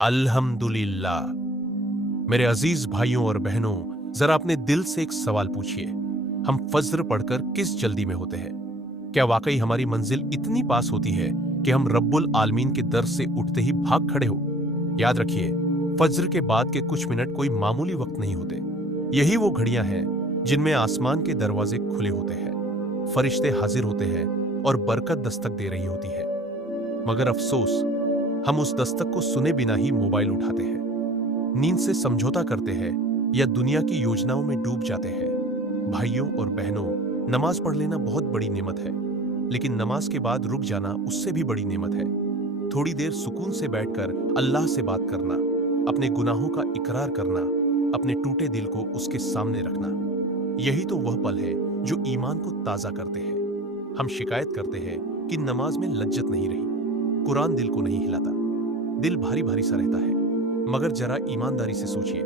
अल्हम्दुलिल्लाह। मेरे अजीज भाइयों और बहनों, जरा अपने दिल से एक सवाल पूछिए। हम फज्र पढ़कर किस जल्दी में होते हैं? क्या वाकई हमारी मंजिल इतनी पास होती है कि हम रब्बुल आलमीन के दर से उठते ही भाग खड़े हो? याद रखिए, फज्र के बाद के कुछ मिनट कोई मामूली वक्त नहीं होते। यही वो घड़ियां हैं जिनमें आसमान के दरवाजे खुले होते हैं, फरिश्ते हाजिर होते हैं और बरकत दस्तक दे रही होती है। मगर अफसोस, हम उस दस्तक को सुने बिना ही मोबाइल उठाते हैं, नींद से समझौता करते हैं या दुनिया की योजनाओं में डूब जाते हैं। भाइयों और बहनों, नमाज पढ़ लेना बहुत बड़ी नेमत है, लेकिन नमाज के बाद रुक जाना उससे भी बड़ी नेमत है। थोड़ी देर सुकून से बैठकर अल्लाह से बात करना, अपने गुनाहों का इकरार करना, अपने टूटे दिल को उसके सामने रखना, यही तो वह पल है जो ईमान को ताजा करते हैं। हम शिकायत करते हैं कि नमाज में लज्जत नहीं रही, कुरान दिल को नहीं हिलाता, दिल भारी भारी सा रहता है। मगर जरा ईमानदारी से सोचिए,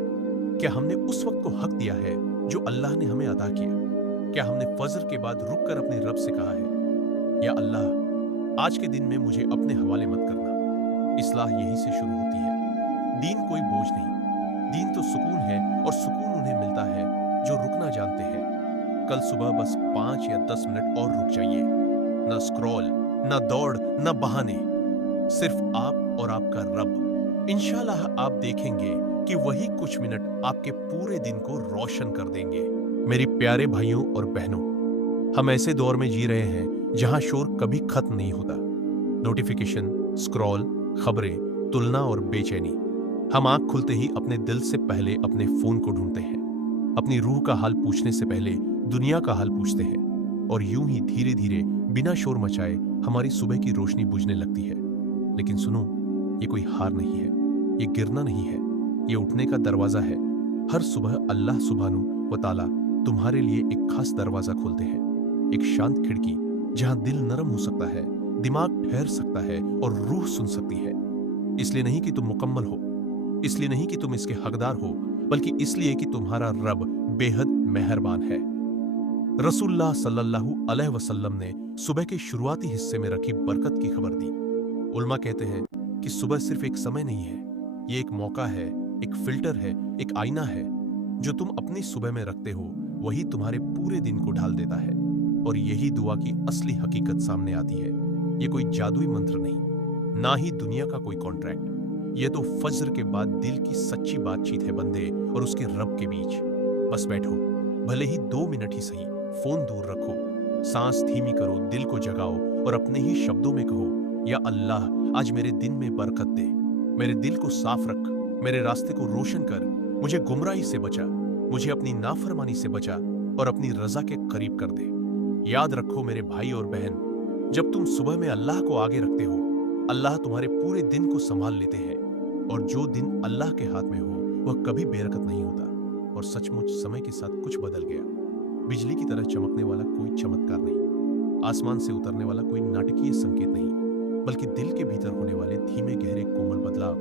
क्या हमने उस वक्त को हक दिया है जो अल्लाह ने हमें अता किया? क्या हमने फजर के बाद रुककर अपने रब से कहा है, या अल्लाह, आज के दिन में मुझे अपने हवाले मत करना? इस्लाह यहीं से शुरू होती है। दीन कोई बोझ नहीं, दीन तो सुकून है, और सुकून उन्हें मिलता है जो रुकना जानते हैं। कल सुबह बस 5 या 10 मिनट और रुक जाइए। ना स्क्रॉल, ना दौड़, ना बहाने, सिर्फ आप और आपका रब। इंशाल्लाह आप देखेंगे कि वही कुछ मिनट आपके पूरे दिन को रोशन कर देंगे। मेरी प्यारे भाइयों और बहनों, हम ऐसे दौर में जी रहे हैं जहां शोर कभी खत्म नहीं होता। नोटिफिकेशन, स्क्रॉल, खबरें, तुलना और बेचैनी। हम आंख खुलते ही अपने दिल से पहले अपने फोन को ढूंढते हैं, अपनी रूह का हाल पूछने से पहले दुनिया का हाल पूछते हैं, और यूं ही धीरे धीरे बिना शोर मचाए हमारी सुबह की रोशनी बुझने लगती है। लेकिन सुनो, ये कोई हार नहीं है, ये गिरना नहीं है, ये उठने का दरवाजा है। हर सुबह अल्लाह सुब्हानु व ताला तुम्हारे लिए एक खास दरवाजा खोलते हैं, एक शांत खिड़की जहां दिल नरम हो सकता है, दिमाग ठहर सकता है और रूह सुन सकती है। इसलिए नहीं कि तुम मुकम्मल हो, इसलिए नहीं कि तुम इसके हकदार हो, बल्कि इसलिए कि तुम्हारा रब बेहद मेहरबान है। रसूलुल्लाह सल्लल्लाहु अलैहि वसल्लम ने सुबह के शुरुआती हिस्से में रखी बरकत की खबर दी। उलमा कहते हैं कि सुबह सिर्फ एक समय नहीं है, ये एक मौका है, एक फिल्टर है, एक आईना है। जो तुम अपनी सुबह में रखते हो वही तुम्हारे पूरे दिन को ढाल देता है। और यही दुआ की असली हकीकत सामने आती है। ये कोई जादुई मंत्र नहीं, ना ही दुनिया का कोई कॉन्ट्रैक्ट। ये तो फज्र के बाद दिल की सच्ची बातचीत है बंदे और उसके रब के बीच। बस बैठो, भले ही 2 मिनट ही सही, फोन दूर रखो, सांस धीमी करो, दिल को जगाओ और अपने ही शब्दों में कहो, या अल्लाह, आज मेरे दिन में बरकत दे, मेरे दिल को साफ रख, मेरे रास्ते को रोशन कर, मुझे गुमराही से बचा, मुझे अपनी नाफरमानी से बचा और अपनी रजा के करीब कर दे। याद रखो मेरे भाई और बहन, जब तुम सुबह में अल्लाह को आगे रखते हो, अल्लाह तुम्हारे पूरे दिन को संभाल लेते हैं। और जो दिन अल्लाह के हाथ में हो वह कभी बेरकत नहीं होता। और सचमुच समय के साथ कुछ बदल गया। बिजली की तरह चमकने वाला कोई चमत्कार नहीं, आसमान से उतरने वाला कोई नाटकीय संकेत नहीं, बल्कि दिल के भीतर होने वाले धीमे गहरे कोमल बदलाव।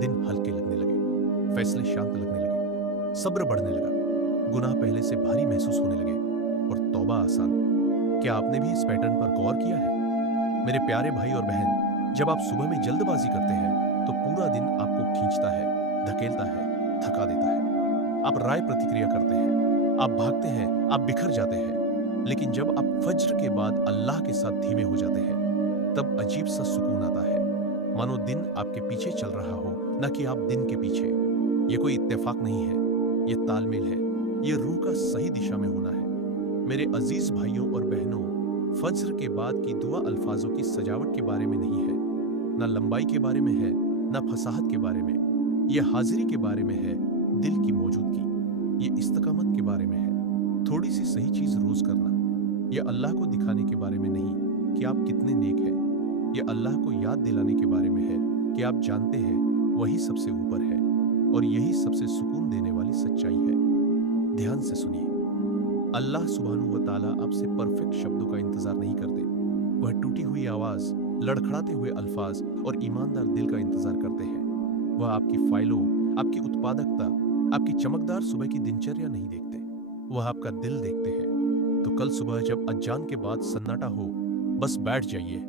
दिन हल्के लगने लगे, फैसले शांत लगने लगे, सब्र बढ़ने लगा, गुनाह पहले से भारी महसूस होने लगे और तौबा आसान। क्या आपने भी इस पैटर्न पर गौर किया है? मेरे प्यारे भाई और बहन, जब आप सुबह में जल्दबाजी करते हैं तो पूरा दिन आपको खींचता है, धकेलता है, थका देता है। आप राय प्रतिक्रिया करते हैं, आप भागते हैं, आप बिखर जाते हैं। लेकिन जब आप फज्र के बाद अल्लाह के साथ धीमे हो जाते हैं, तब अजीब सा सुकून आता है, मानो दिन आपके पीछे चल रहा हो, न कि आप दिन के पीछे। ये कोई इत्तेफाक नहीं है, ये तालमेल है, ये रूह का सही दिशा में होना है। मेरे अजीज भाइयों और बहनों, फज्र के बाद की दुआ अल्फाजों की सजावट के बारे में नहीं है, ना लंबाई के बारे में है, ना फसाहत के बारे में। यह हाजिरी के बारे में है, दिल की मौजूदगी। ये इस्तकामत के बारे में है, थोड़ी सी सही चीज रोज करना। यह अल्लाह को दिखाने के बारे में नहीं कि आप कितने नेक हैं। यह अल्लाह को याद दिलाने के बारे में है कि आप जानते हैं वही सबसे ऊपर है, और यही सबसे सुकून देने वाली सच्चाई है। ध्यान से सुनिए, अल्लाह सुब्हानु व ताला आपसे परफेक्ट शब्दों का इंतजार नहीं करते। वह टूटी हुई आवाज, लड़खड़ाते हुए अल्फाज और ईमानदार दिल का इंतजार करते हैं। वह आपकी फाइलों, आपकी उत्पादकता, आपकी चमकदार सुबह की दिनचर्या नहीं देखते, वह आपका दिल देखते हैं। तो कल सुबह जब अज्जान के बाद सन्नाटा हो, बस बैठ जाइए,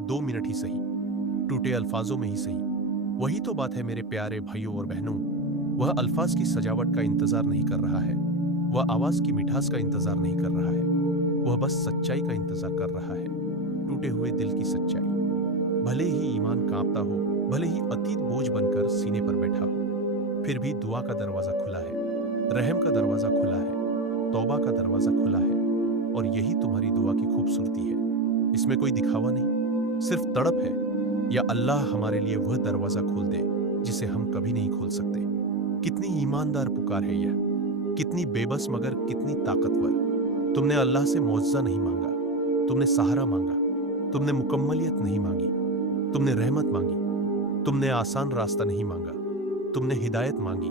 2 मिनट ही सही, टूटे अल्फाजों में ही सही, वही तो बात है मेरे प्यारे भाइयों और बहनों। वह अल्फाज की सजावट का इंतजार नहीं कर रहा है, वह आवाज की मिठास का इंतजार नहीं कर रहा है, वह बस सच्चाई का इंतजार कर रहा है। टूटे हुए दिल की सच्चाई। भले ही ईमान कांपता हो, भले ही अतीत बोझ बनकर सीने पर बैठा हो, फिर भी दुआ का दरवाजा खुला है, रहम का दरवाजा खुला है, तौबा का दरवाजा खुला है। और यही तुम्हारी दुआ की खूबसूरती है। इसमें कोई दिखावा नहीं, सिर्फ तड़प है, या अल्लाह हमारे लिए वह दरवाजा खोल दे जिसे हम कभी नहीं खोल सकते। कितनी ईमानदार पुकार है यह, कितनी बेबस मगर कितनी ताकतवर। तुमने अल्लाह से मौजज़ा नहीं मांगा, तुमने सहारा मांगा, तुमने मुकम्मलियत नहीं मांगी, तुमने रहमत मांगी, तुमने आसान रास्ता नहीं मांगा, तुमने हिदायत मांगी।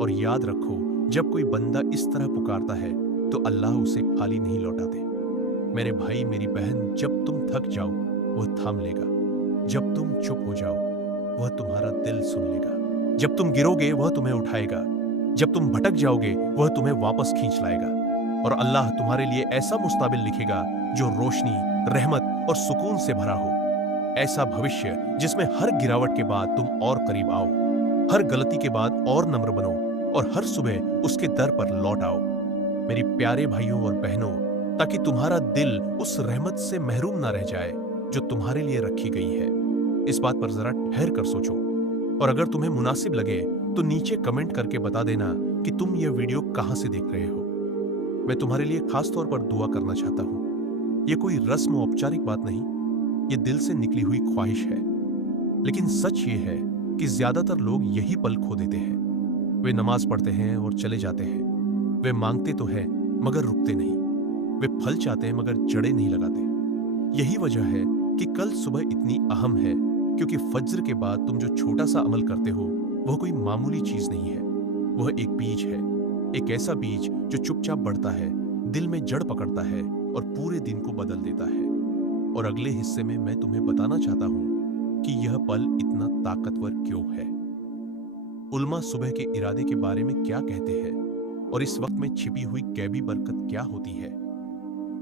और याद रखो, जब कोई बंदा इस तरह पुकारता है तो अल्लाह उसे खाली नहीं लौटाते। मेरे भाई मेरी बहन, जब तुम थक जाओ वह थाम लेगा, जब तुम चुप हो जाओ वह तुम्हारा दिल सुन लेगा, जब तुम गिरोगे वह तुम्हें उठाएगा, जब तुम भटक जाओगे वह तुम्हें वापस खींच लाएगा। और अल्लाह तुम्हारे लिए ऐसा मुस्तकबिल लिखेगा जो रोशनी, रहमत और सुकून से भरा हो। ऐसा भविष्य जिसमें हर गिरावट के बाद तुम और करीब आओ, हर गलती के बाद और नम्र बनो और हर सुबह उसके दर पर लौट आओ। मेरी प्यारे भाइयों और बहनों, ताकि तुम्हारा दिल उस रहमत से महरूम ना रह जाए जो तुम्हारे लिए रखी गई है। इस बात पर जरा ठहर कर सोचो, और अगर तुम्हें मुनासिब लगे तो नीचे कमेंट करके बता देना कि तुम यह वीडियो कहां से देख रहे हो। मैं तुम्हारे लिए खास तौर पर दुआ करना चाहता हूं। यह कोई रस्म औपचारिक बात नहीं, यह दिल से निकली हुई ख्वाहिश है। लेकिन सच ये है कि ज्यादातर लोग यही पल खो देते हैं। वे नमाज पढ़ते हैं और चले जाते हैं, वे मांगते तो हैं मगर रुकते नहीं, वे फल चाहते हैं मगर जड़ें नहीं लगाते। यही वजह है कि कल सुबह इतनी अहम है, क्योंकि फज्र के बाद तुम जो छोटा सा अमल करते हो वह कोई मामूली चीज नहीं है। वह एक बीज है, एक ऐसा बीज जो चुपचाप बढ़ता है, दिल में जड़ पकड़ता है और पूरे दिन को बदल देता है। और अगले हिस्से में मैं तुम्हें बताना चाहता हूं कि यह पल इतना ताकतवर क्यों है। उल्मा सुबह के इरादे के बारे में क्या कहते हैं और इस वक्त में छिपी हुई गैबी बरकत क्या होती है।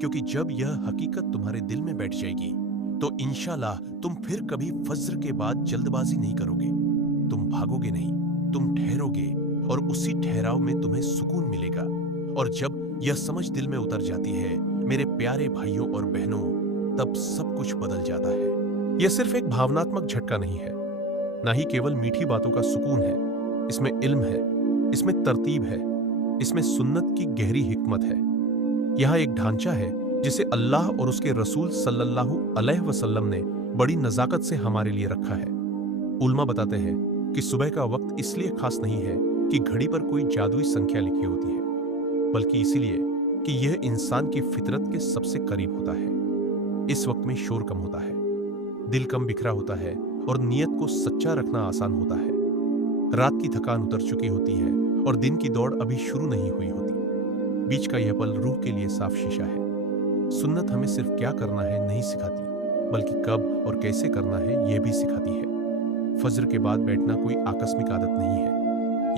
क्योंकि जब यह हकीकत तुम्हारे दिल में बैठ जाएगी तो इंशाल्लाह तुम फिर कभी फज्र के बाद जल्दबाजी नहीं करोगे। तुम भागोगे नहीं, तुम ठहरोगे और उसी ठहराव में तुम्हें सुकून मिलेगा। और जब यह समझ दिल में उतर जाती है मेरे प्यारे भाइयों और बहनों, तब सब कुछ बदल जाता है। यह सिर्फ एक भावनात्मक झटका नहीं है, ना ही केवल मीठी बातों का सुकून है। इसमें इल्म है, इसमें तरतीब है, इसमें सुन्नत की गहरी हिकमत है। यहाँ एक ढांचा है जिसे अल्लाह और उसके रसूल सल्लल्लाहु अलैहि वसल्लम ने बड़ी नजाकत से हमारे लिए रखा है। उल्मा बताते हैं कि सुबह का वक्त इसलिए खास नहीं है कि घड़ी पर कोई जादुई संख्या लिखी होती है, बल्कि इसीलिए कि यह इंसान की फितरत के सबसे करीब होता है। इस वक्त में शोर कम होता है, दिल कम बिखरा होता है और नियत को सच्चा रखना आसान होता है। रात की थकान उतर चुकी होती है और दिन की दौड़ अभी शुरू नहीं हुई होती। बीच का यह पल रूह के लिए साफ शीशा है। सुन्नत हमें सिर्फ क्या करना है नहीं सिखाती, बल्कि कब और कैसे करना है यह भी सिखाती है। फज्र के बाद बैठना कोई आकस्मिक आदत नहीं है,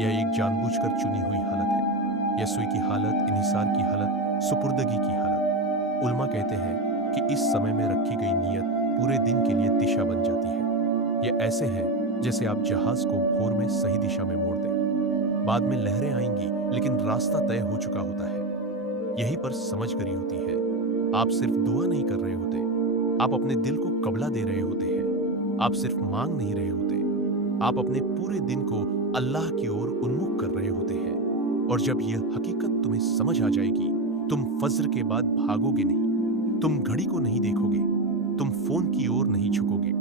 यह एक जानबूझकर चुनी हुई हालत है। यसूई की हालत, इन्हिसार की हालत, सुपुर्दगी की हालत। उल्मा कहते हैं कि इस समय में रखी गई नियत पूरे दिन के लिए दिशा बन जाती है। यह ऐसे है जैसे आप जहाज को भोर में सही दिशा में मोड़ दें। बाद में लहरें आएंगी लेकिन रास्ता तय हो चुका होता है। यही पर समझ गरी होती है। आप सिर्फ दुआ नहीं कर रहे होते, आप अपने दिल को कबला दे रहे होते हैं। आप सिर्फ मांग नहीं रहे होते, आप अपने पूरे दिन को अल्लाह की ओर उन्मुख कर रहे होते हैं। और जब यह हकीकत तुम्हें समझ आ जाएगी, तुम फज्र के बाद भागोगे नहीं, तुम घड़ी को नहीं देखोगे, तुम फोन की ओर नहीं झुकोगे,